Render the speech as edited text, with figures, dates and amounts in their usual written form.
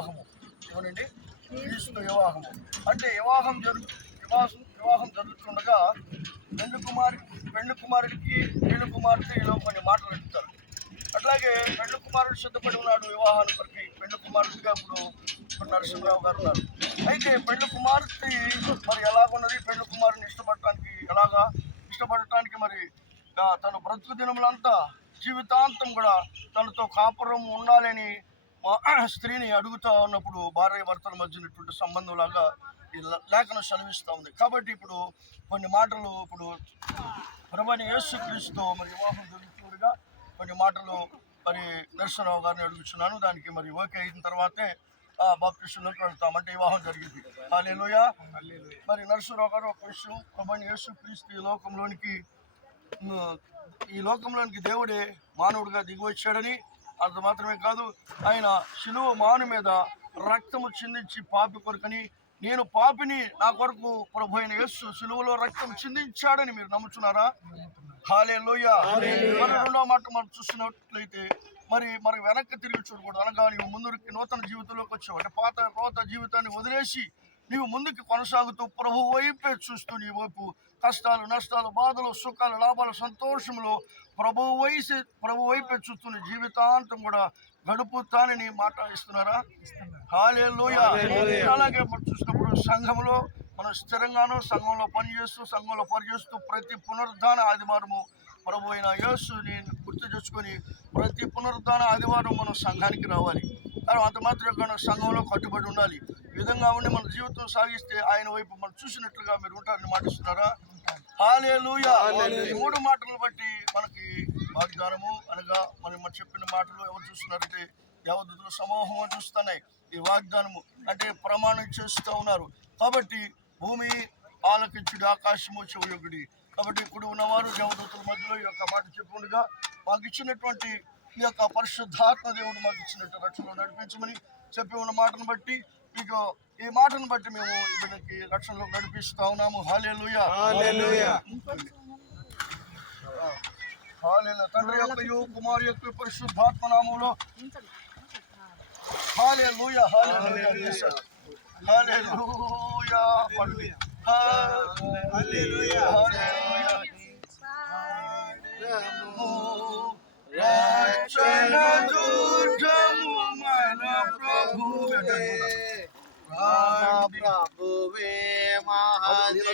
వివాహము. ఏమనండి? క్రీస్తు వివాహము. అంటే వివాహం జరుగుతుండగా పెళ్లి కుమారుడికి పెళ్లి కుమార్తె ఇలా కొన్ని మాటలు చెప్తారు. అట్లాగే పెళ్లి కుమారుడు సిద్ధపడి ఉన్నాడు వివాహాన్ని కొరికి. పెళ్లి కుమారుడిగా ఇప్పుడు నరసింహరావు గారు ఉన్నారు. అయితే పెళ్లి కుమార్తె మరి ఎలాగున్నది? పెళ్లి కుమారుని ఇష్టపడటానికి మరి తన బ్రతుకు దినములంతా జీవితాంతం కూడా తనతో కాపురం ఉండాలని స్త్రీని అడుగుతూ ఉన్నప్పుడు భార్య భర్తల మధ్యనటువంటి సంబంధం లాగా ఈ లేఖనం సెలవిస్తూ ఉంది. కాబట్టి ఇప్పుడు కొన్ని మాటలు ఇప్పుడు ప్రభువైన యేసుక్రీస్తు మరి వివాహం జరుగుతుండగా కొన్ని మాటలు మరి నరసింహరావు గారిని అడుగుతున్నాను. దానికి మరి ఓకే అయిన తర్వాతే బాప్టిస్టులోకి వెళ్తాం. అంటే వివాహం జరిగింది. హల్లెలూయా. మరి నరసింహరావు గారు ఒక విషయం, ప్రభువైన యేసుక్రీస్తు ఈ లోకంలోనికి దేవుడే మానవుడిగా దిగి వచ్చాడని, అంత మాత్రమే కాదు, ఆయన శిలువ మాను మీద రక్తము చిందించి పాపి కొరకని, నేను పాపిని, నా కొరకు ప్రభువైన యేసు శిలువలో రక్తం చిందించాడని మీరు నమ్ముతున్నారా? హల్లెలూయా. మరి రెండో మాట మనం చూసినట్లయితే మరి వెనక్కి తిరిగి చూడకూడదు. అనగా నీవు ముందుకి నూతన జీవితంలోకి వచ్చావు అంటే పాత జీవితాన్ని వదిలేసి నీవు ముందుకు కొనసాగుతూ ప్రభు వైపే చూస్తూ నీ వైపు కష్టాలు, నష్టాలు, బాధలు, సుఖాలు, లాభాలు, సంతోషంలో ప్రభు వైపే చూస్తున్న జీవితాంతం కూడా గడుపుతానని మాట ఇస్తున్నారా? హల్లెలూయా. అలాగే మనం చూసినప్పుడు సంఘంలో మనం స్థిరంగానూ సంఘంలో పనిచేస్తూ ప్రతి పునరుద్ధాన ఆదివారము ప్రభు అయిన యేసుని గుర్తు తెచ్చుకొని ప్రతి పునరుద్ధాన ఆదివారం మనం సంఘానికి రావాలి. అంత మాత్రం సంఘంలో కట్టుబడి ఉండాలి. ఈ విధంగా ఉండి మన జీవితం సాగిస్తే ఆయన వైపు మనం చూసినట్లుగా మీరు ఉంటారని మాటిస్తున్నారా? హల్లెలూయా. ఈ మూడు మాటలను బట్టి మనకి వాగ్దానము అనగా మనం చెప్పిన మాటలు ఎవరు చూస్తున్నారంటే దేవదూతల సమూహం చూస్తున్నాయి. ఈ వాగ్దానము అంటే ప్రమాణం చేస్తూ ఉన్నారు. కాబట్టి భూమి ఆలకించుడి, ఆకాశము చెవియొగ్గుడి. కాబట్టి ఇప్పుడు ఉన్నవారు దేవదూతల మధ్యలో ఈ యొక్క మాట చెప్పుకుండగా మాకు ఇచ్చినటువంటి ఈ యొక్క పరిశుద్ధాత్మ దేవుడు మాకు ఇచ్చినట్టు రక్షణలో నడిపించమని చెప్పి ఉన్న మాటను బట్టి ఈ మాటను బట్టి మేము వీళ్ళకి రక్షణలో నడిపిస్తా ఉన్నాము. హల్లెలూయా. తండ్రి యొక్కయు కుమారు యొక్క పరిశుద్ధాత్మ నామములో హల్లెలూయా. హల్లెలూయా. హల్లెలూయా. హల్లెలూయా. రక్షణ దుర్గము మన ప్రభువే మహాదేవ.